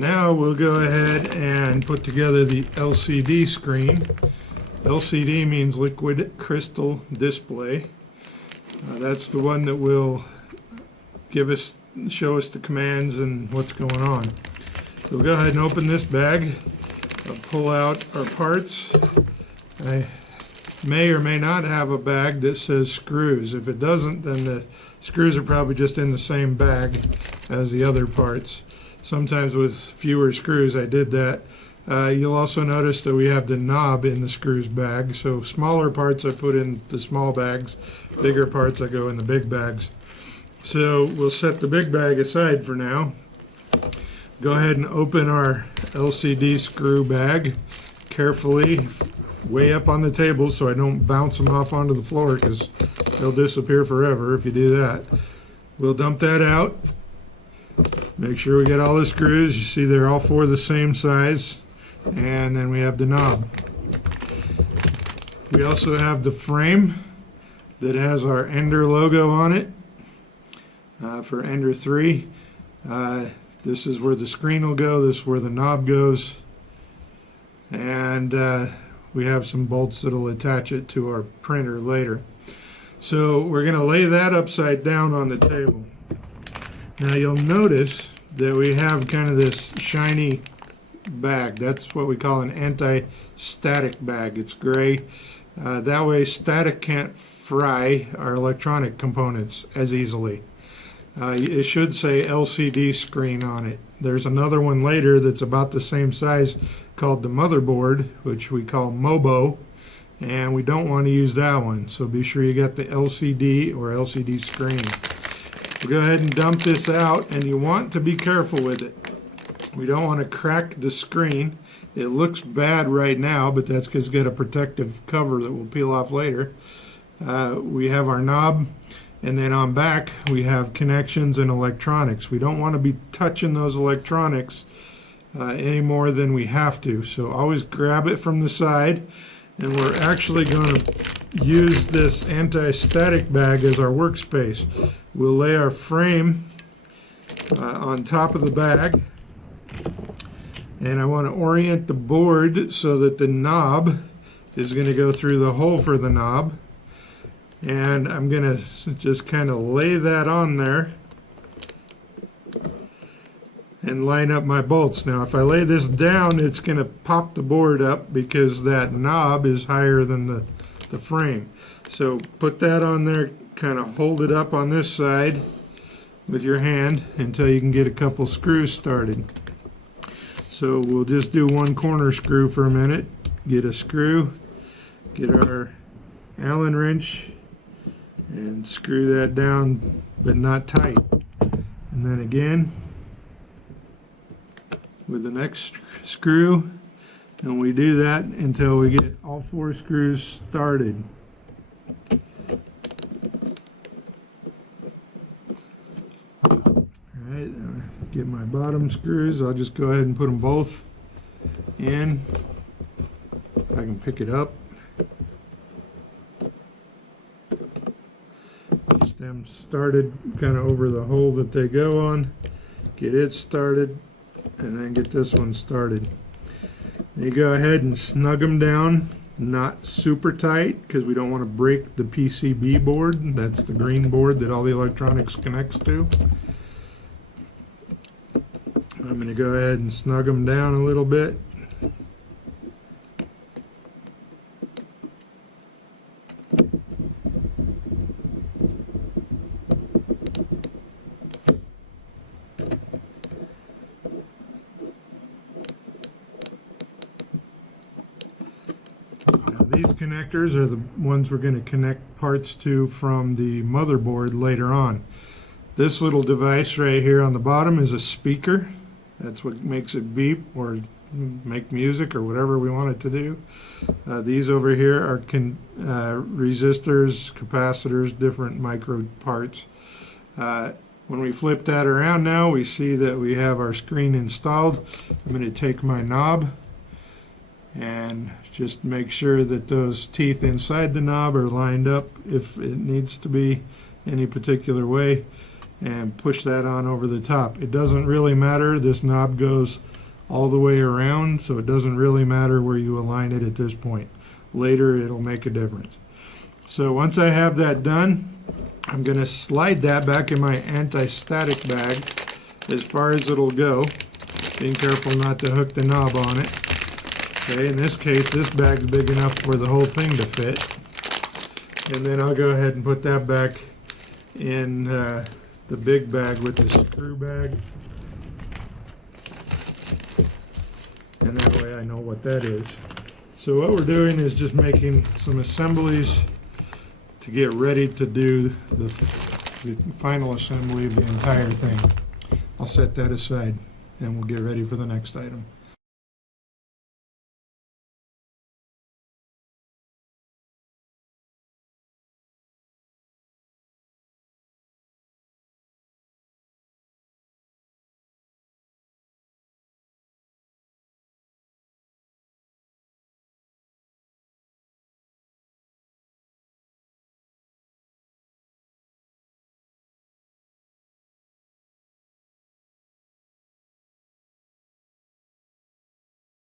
Now we'll go ahead and put together the LCD screen. LCD means liquid crystal display. That's the one that will show us the commands and what's going on. So we'll go ahead and open this bag. I'll pull out our parts. I may or may not have a bag that says screws. If it doesn't, then the screws are probably just in the same bag as the other parts. Sometimes with fewer screws I did that. You'll also notice that we have the knob in the screws bag. So smaller parts I put in the small bags, bigger parts I go in the big bags. So we'll set the big bag aside for now. Go ahead and open our LCD screw bag carefully, way up on the table so I don't bounce them off onto the floor because they'll disappear forever if you do that. We'll dump that out. Make sure we get all the screws. You see they're all four the same size. And then we have the knob. We also have the frame that has our Ender logo on it for Ender 3. This is where the screen will go. This is where the knob goes. And we have some bolts that will attach it to our printer later. So we're going to lay that upside down on the table. Now you'll notice that we have kind of this shiny bag. That's what we call an anti-static bag. It's gray. That way static can't fry our electronic components as easily. It should say LCD screen on it. There's another one later that's about the same size called the motherboard, which we call MOBO, and we don't want to use that one. So be sure you get the LCD or LCD screen. We'll go ahead and dump this out, and you want to be careful with it. We don't want to crack the screen. It looks bad right now, but that's because it's got a protective cover that will peel off later. We have our knob, and then on back we have connections and electronics. We don't want to be touching those electronics any more than we have to. So always grab it from the side, and we're actually going to use this anti-static bag as our workspace. We'll lay our frame on top of the bag. And I want to orient the board so that the knob is going to go through the hole for the knob. And I'm going to just kind of lay that on there and line up my bolts. Now if I lay this down, it's going to pop the board up because that knob is higher than the frame. So put that on there, kind of hold it up on this side with your hand until you can get a couple screws started. So we'll just do one corner screw for a minute, get a screw, get our Allen wrench, and screw that down, but not tight. And then again, with the next screw, and we do that until we get all four screws started. Get my bottom screws. I'll just go ahead and put them both in. If I can pick it up. Get them started kind of over the hole that they go on. Get it started, and then get this one started. You go ahead and snug them down, not super tight because we don't want to break the PCB board. That's the green board that all the electronics connects to. I'm going to go ahead and snug them down a little bit. Now these connectors are the ones we're going to connect parts to from the motherboard later on. This little device right here on the bottom is a speaker. That's what makes it beep or make music or whatever we want it to do. These over here are resistors, capacitors, different micro parts. When we flip that around now, we see that we have our screen installed. I'm going to take my knob and just make sure that those teeth inside the knob are lined up if it needs to be any particular way. and push that on over the top. It doesn't really matter. This knob goes all the way around, so it doesn't really matter where you align it at this point. Later it'll make a difference. So once I have that done, I'm going to slide that back in my anti-static bag as far as it'll go, being careful not to hook the knob on it. Okay, in this case, this bag's big enough for the whole thing to fit. And then I'll go ahead and put that back in the big bag with the screw bag. And that way I know what that is. So what we're doing is just making some assemblies to get ready to do the final assembly of the entire thing. I'll set that aside and we'll get ready for the next item.